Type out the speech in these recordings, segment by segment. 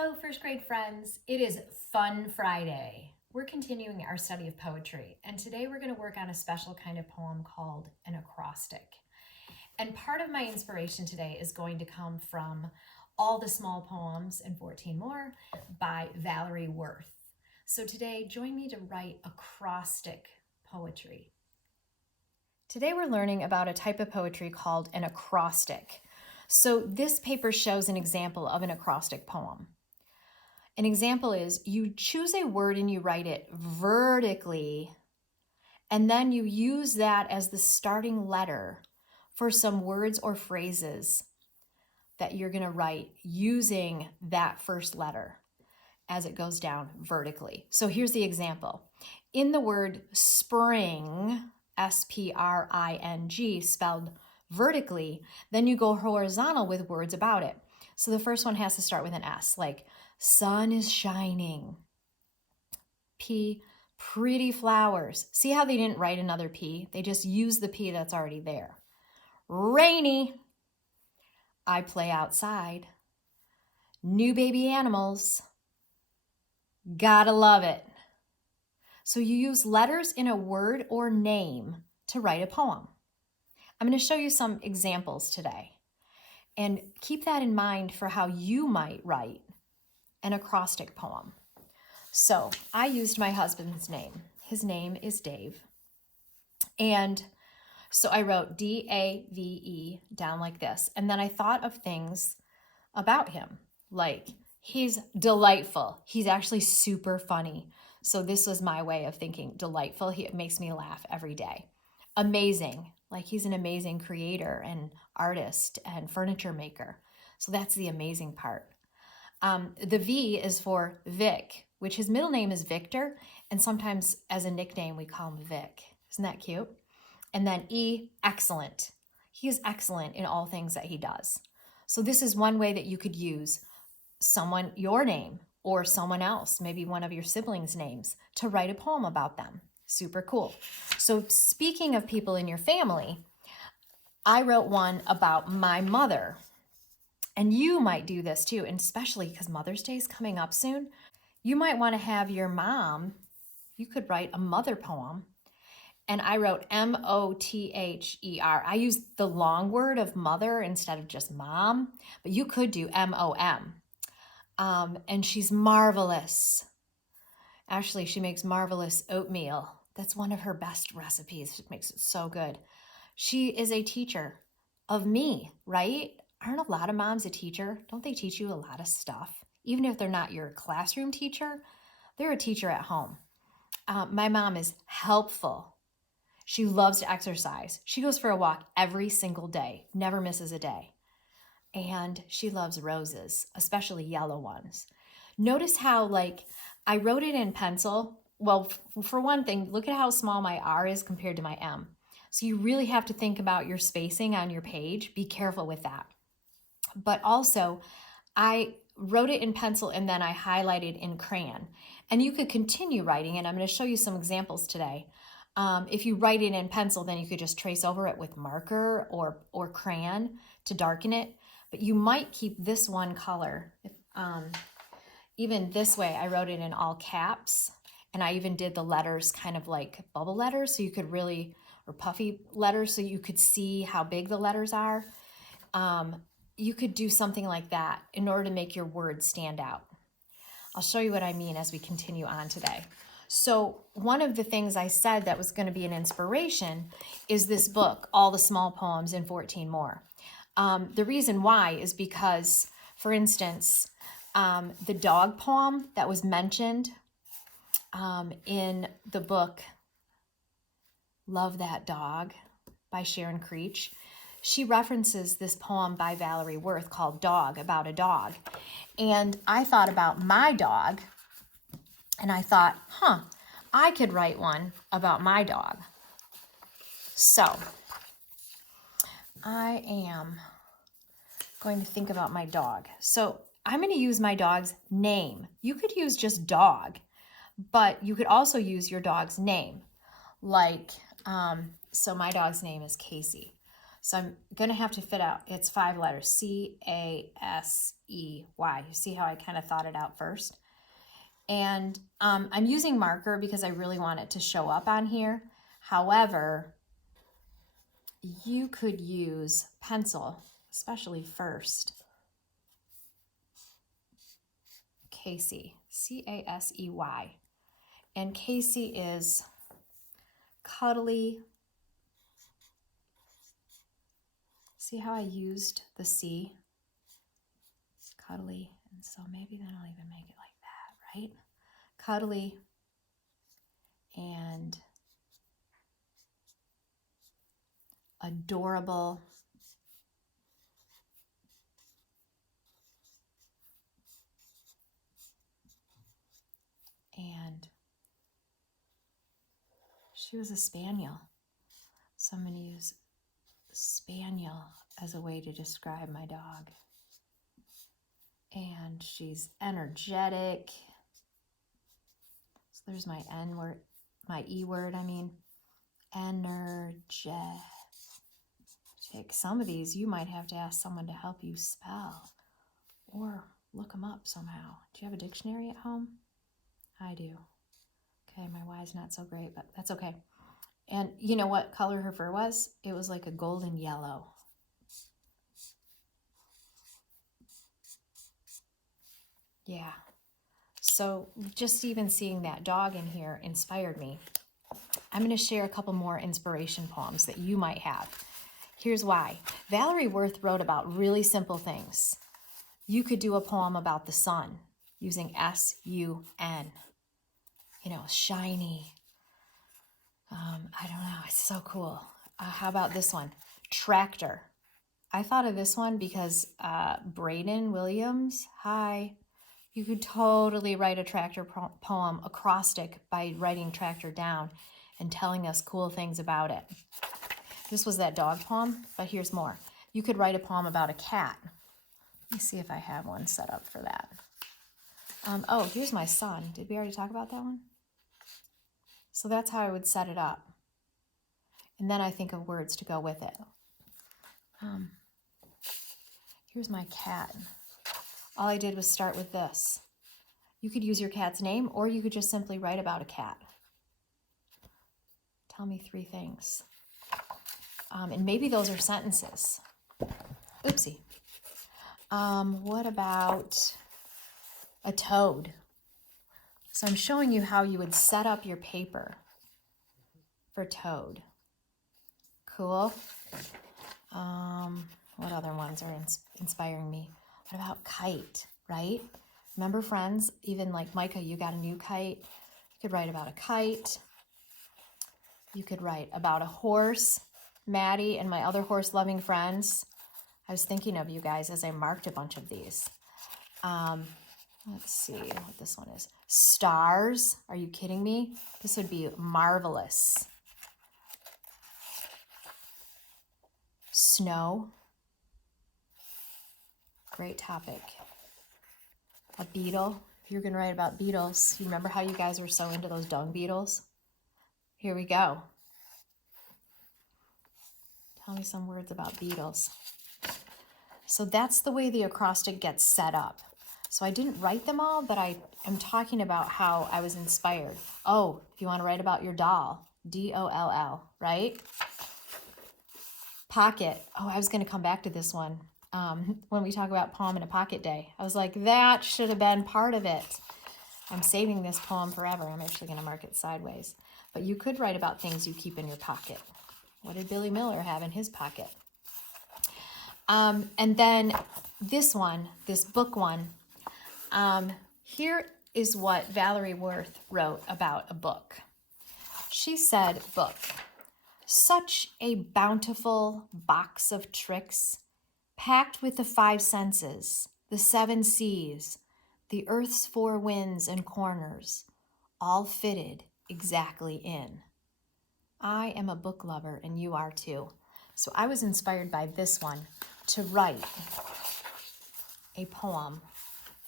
Hello, first grade friends. It is Fun Friday. We're continuing our study of poetry, and today we're going to work on a special kind of poem called an acrostic. And part of my inspiration today is going to come from All the Small Poems and 14 More by Valerie Worth. So today, join me to write acrostic poetry. Today we're learning about a type of poetry called an acrostic. So this paper shows an example of an acrostic poem. An example is you choose a word and you write it vertically, and then you use that as the starting letter for some words or phrases that you're going to write using that first letter as it goes down vertically. So here's the example. In the word spring, S-P-R-I-N-G, spelled vertically, then you go horizontal with words about it. So the first one has to start with an S, like sun is shining. P, pretty flowers. See how they didn't write another P? They just used the P that's already there. Rainy. I play outside. New baby animals. Gotta love it. So you use letters in a word or name to write a poem. I'm going to show you some examples today. And keep that in mind for how you might write an acrostic poem. So I used my husband's name. His name is Dave. And so I wrote D-A-V-E down like this. And then I thought of things about him, like he's delightful. He's actually super funny. So this was my way of thinking delightful. It makes me laugh every day. Amazing. Like he's an amazing creator and artist and furniture maker. So that's the amazing part. The V is for Vic, which his middle name is Victor. And sometimes as a nickname, we call him Vic. Isn't that cute? And then E, excellent. He is excellent in all things that he does. So this is one way that you could use someone, your name, or someone else, maybe one of your siblings' names, to write a poem about them. Super cool. So speaking of people in your family, I wrote one about my mother. And you might do this too, and especially because Mother's Day is coming up soon. You might want to have your mom, you could write a mother poem. And I wrote M-O-T-H-E-R. I used the long word of mother instead of just mom, but you could do M-O-M. And she's marvelous. Actually, she makes marvelous oatmeal. That's one of her best recipes. She makes it so good. She is a teacher of me, right? Aren't a lot of moms a teacher? Don't they teach you a lot of stuff? Even if they're not your classroom teacher, they're a teacher at home. My mom is helpful. She loves to exercise. She goes for a walk every single day, never misses a day. And she loves roses, especially yellow ones. Notice how, like, I wrote it in pencil. Well, for one thing, look at how small my R is compared to my M. So you really have to think about your spacing on your page. Be careful with that. But also, I wrote it in pencil and then I highlighted in crayon. And you could continue writing, and I'm going to show you some examples today. If you write it in pencil, then you could just trace over it with marker or crayon to darken it. But you might keep this one color. Even this way, I wrote it in all caps. And I even did the letters kind of like bubble letters, so you could really, or puffy letters, so you could see how big the letters are. You could do something like that in order to make your words stand out. I'll show you what I mean as we continue on today. So one of the things I said that was going to be an inspiration is this book, All the Small Poems and 14 More. The reason why is because, for instance, the dog poem that was mentioned in the book Love That Dog by Sharon Creech, she references this poem by Valerie Worth called Dog, about a dog. And I thought about my dog, and I thought, I could write one about my dog. So I am going to think about my dog. So I'm going to use my dog's name. You could use just dog, but you could also use your dog's name. Like, so my dog's name is Casey. So I'm going to have to fit out, it's 5 letters, C-A-S-E-Y. You see how I kind of thought it out first? And I'm using marker because I really want it to show up on here. However, you could use pencil, especially first. Casey, C-A-S-E-Y. And Casey is cuddly. See how I used the C? Cuddly. And so maybe then I'll even make it like that, right? Cuddly and adorable. And she was a spaniel. So I'm going to use spaniel as a way to describe my dog. And she's energetic. So there's my N word, my E word, I mean. Energetic. Some of these you might have to ask someone to help you spell or look them up somehow. Do you have a dictionary at home? I do. Okay, my Y's not so great, but that's okay. And you know what color her fur was? It was like a golden yellow. Yeah. So just even seeing that dog in here inspired me. I'm going to share a couple more inspiration poems that you might have. Here's why. Valerie Worth wrote about really simple things. You could do a poem about the sun using S-U-N. You know, shiny. I don't know. It's so cool. How about this one? Tractor. I thought of this one because Braden Williams, hi. You could totally write a tractor poem, acrostic, by writing tractor down and telling us cool things about it. This was that dog poem, but here's more. You could write a poem about a cat. Let me see if I have one set up for that. Oh, here's my son. Did we already talk about that one? So that's how I would set it up. And then I think of words to go with it. Here's my cat. All I did was start with this. You could use your cat's name, or you could just simply write about a cat. Tell me 3 things. And maybe those are sentences. Oopsie. What about a toad? So I'm showing you how you would set up your paper for toad. Cool. What other ones are inspiring me? What about kite, right? Remember, friends, even like Micah, you got a new kite. You could write about a kite. You could write about a horse. Maddie and my other horse-loving friends. I was thinking of you guys as I marked a bunch of these. Let's see what this one is. Stars. Are you kidding me? This would be marvelous. Snow. Great topic. A beetle. If you're going to write about beetles, you remember how you guys were so into those dung beetles? Here we go. Tell me some words about beetles. So that's the way the acrostic gets set up. So I didn't write them all, but I am talking about how I was inspired. Oh, if you want to write about your doll, D-O-L-L, right? Pocket. Oh, I was going to come back to this one when we talk about poem in a pocket day. I was like, that should have been part of it. I'm saving this poem forever. I'm actually going to mark it sideways. But you could write about things you keep in your pocket. What did Billy Miller have in his pocket? And then this one, this book one, here is what Valerie Worth wrote about a book. She said, book, such a bountiful box of tricks, packed with the 5 senses, the 7 seas, the earth's 4 winds and corners, all fitted exactly in. I am a book lover, and you are too. So I was inspired by this one to write a poem,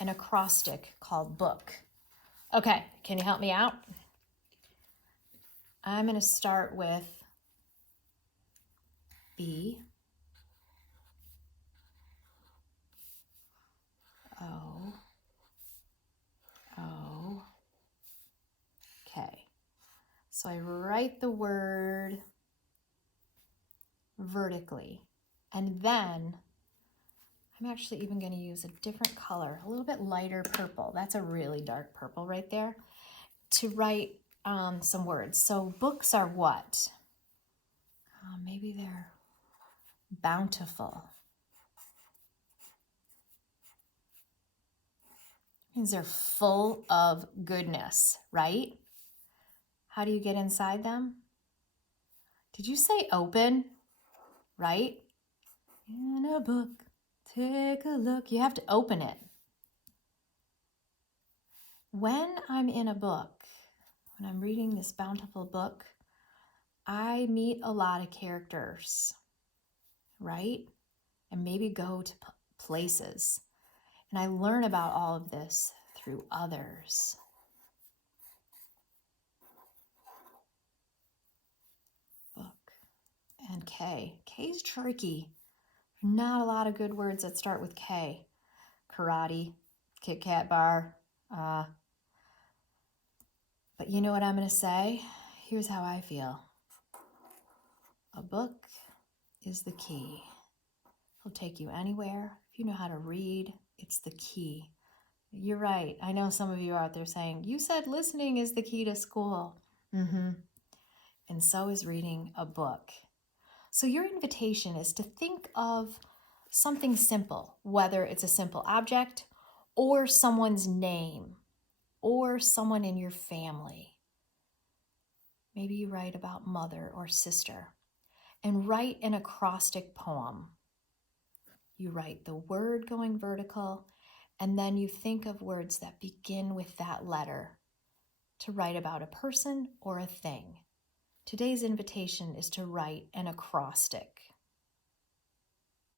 an acrostic called Book. Okay, can you help me out? I'm going to start with B. So I write the word vertically, and then I'm actually even going to use a different color, a little bit lighter purple. That's a really dark purple right there, to write some words. So books are what? Maybe they're bountiful. Means they're full of goodness, right? How do you get inside them? Did you say open? Right? In a book, take a look. You have to open it. When I'm in a book, when I'm reading this bountiful book, I meet a lot of characters, right? And maybe go to places. And I learn about all of this through others. Book and K. K's tricky. Not a lot of good words that start with K. Karate, Kit Kat bar. But you know what I'm going to say? Here's how I feel. A book is the key. It'll take you anywhere. If you know how to read, it's the key. You're right. I know some of you are out there saying, you said listening is the key to school. Mm-hmm. And so is reading a book. So your invitation is to think of something simple, whether it's a simple object or someone's name or someone in your family. Maybe you write about mother or sister, and write an acrostic poem. You write the word going vertical, and then you think of words that begin with that letter to write about a person or a thing. Today's invitation is to write an acrostic.